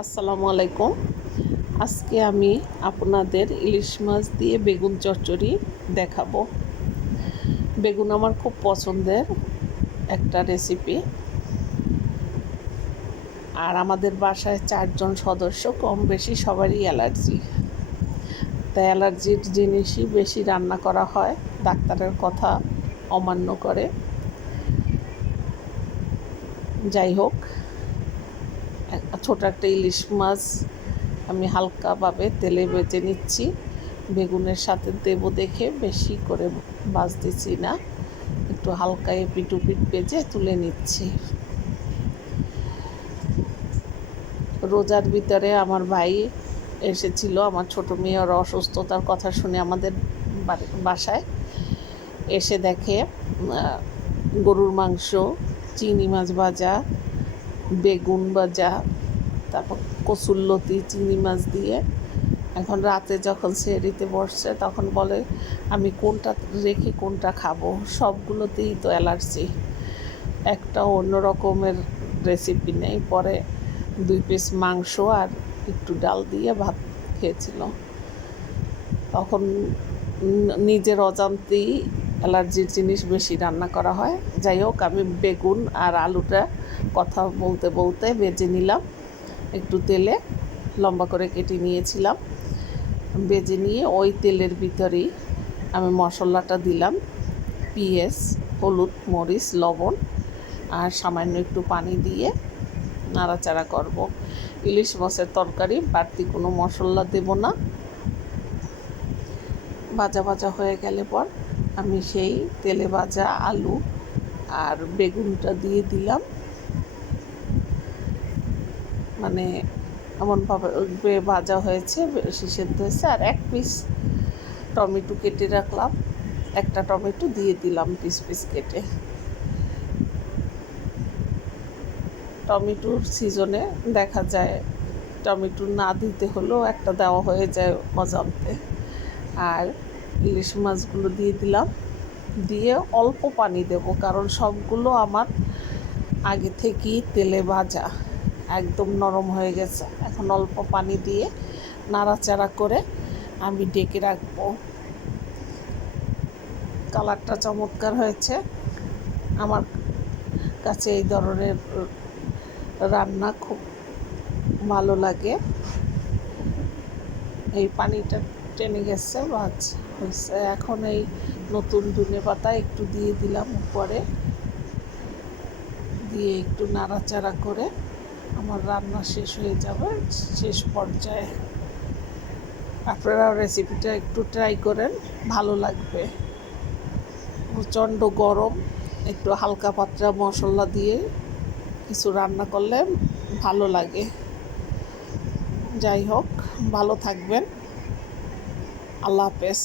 আসসালামু আলাইকুম। আজকে আমি আপনাদের ইলিশ মাছ দিয়ে বেগুন চচ্চড়ি দেখাবো। বেগুন আমার খুব পছন্দের একটা রেসিপি আর আমাদের বাসায় চারজন সদস্য কম বেশি সবারই অ্যালার্জি। তাই অ্যালার্জির জিনিসই বেশি রান্না করা হয়, ডাক্তারের কথা অমান্য করে। যাই হোক ছোট একটা ইলিশ মাছ আমি হালকাভাবে তেলে বেজে নিচ্ছি। বেগুনের সাথে দেবো দেখে, বেশি করে ভাজতেছি না। একটু হালকা এপিট উপিট বেজে তুলে নিচ্ছি। রোজার ভিতরে আমার ভাই এসেছিল, আমার ছোট মেয়ের অসুস্থতার কথা শুনে আমাদের বাসায়। এসে দেখে গরুর মাংস, চিংড়ি মাছ ভাজা বেগুন ভাজা, তারপর কসুল্লতি চিংড়ি মাছ দিয়ে। এখন রাতে যখন সেরিতে বসছে, তখন বলে, আমি কোনটা রেখে কোনটা খাব? সবগুলোতেই তো অ্যালার্জি। একটা অন্য রকমের রেসিপি নেই। পরে দুই পিস মাংস আর একটু ডাল দিয়ে ভাত খেয়েছিল। তখন নিজের অজান্তেই অ্যালার্জির জিনিস বেশি রান্না করা হয়। যাই হোক, আমি বেগুন আর আলুটা কথা বলতে বলতে বেজে নিলাম। একটু তেলে লম্বা করে কেটে নিয়েছিলাম। বেজে নিয়ে ওই তেলের ভিতরেই আমি মশলাটা দিলাম। পিঁয়াজ, হলুদ, মরিচ, লবণ আর সামান্য একটু পানি দিয়ে নাড়াচাড়া করব। ইলিশ মাছের তরকারি, বাড়তি কোনো মশলা দেব না। ভাজা ভাজা হয়ে গেলে পর আমি সেই তেলে ভাজা আলু আর বেগুনটা দিয়ে দিলাম। মানে এমনভাবে ভাজা হয়েছে, বেশি সেদ্ধ হয়েছে, আর এক পিস টমেটো কেটে রাখলাম। একটা টমেটো দিয়ে দিলাম পিস পিস কেটে। টমেটোর সিজনে দেখা যায়, টমেটো না দিতে হলেও একটা দেওয়া হয়ে যায় অজান্তে আর ইলিশ মাছগুলো দিয়ে দিলাম। দিয়ে অল্প পানি দেব, কারণ সবগুলো আমার আগে থেকেই তেলে ভাজা, একদম নরম হয়ে গেছে। এখন অল্প পানি দিয়ে নাড়াচাড়া করে আমি ডেকে রাখব। কালারটা চমৎকার হয়েছে। আমার কাছে এই ধরনের রান্না খুব ভালো লাগে। এই পানিটা টেনে গেছে মাছ হয়েছে। এখন এই নতুন ধনে পাতা একটু দিয়ে দিলাম উপরে। দিয়ে একটু নাড়াচাড়া করে আমার রান্না শেষ হয়ে যাবে, শেষ পর্যায়ে। আপনারা রেসিপিটা একটু ট্রাই করেন, ভালো লাগবে। প্রচণ্ড গরম, একটু হালকা পাতলা মশলা দিয়ে কিছু রান্না করলে ভালো লাগে। যাই হোক, ভালো থাকবেন। আল্লাহ হাফেজ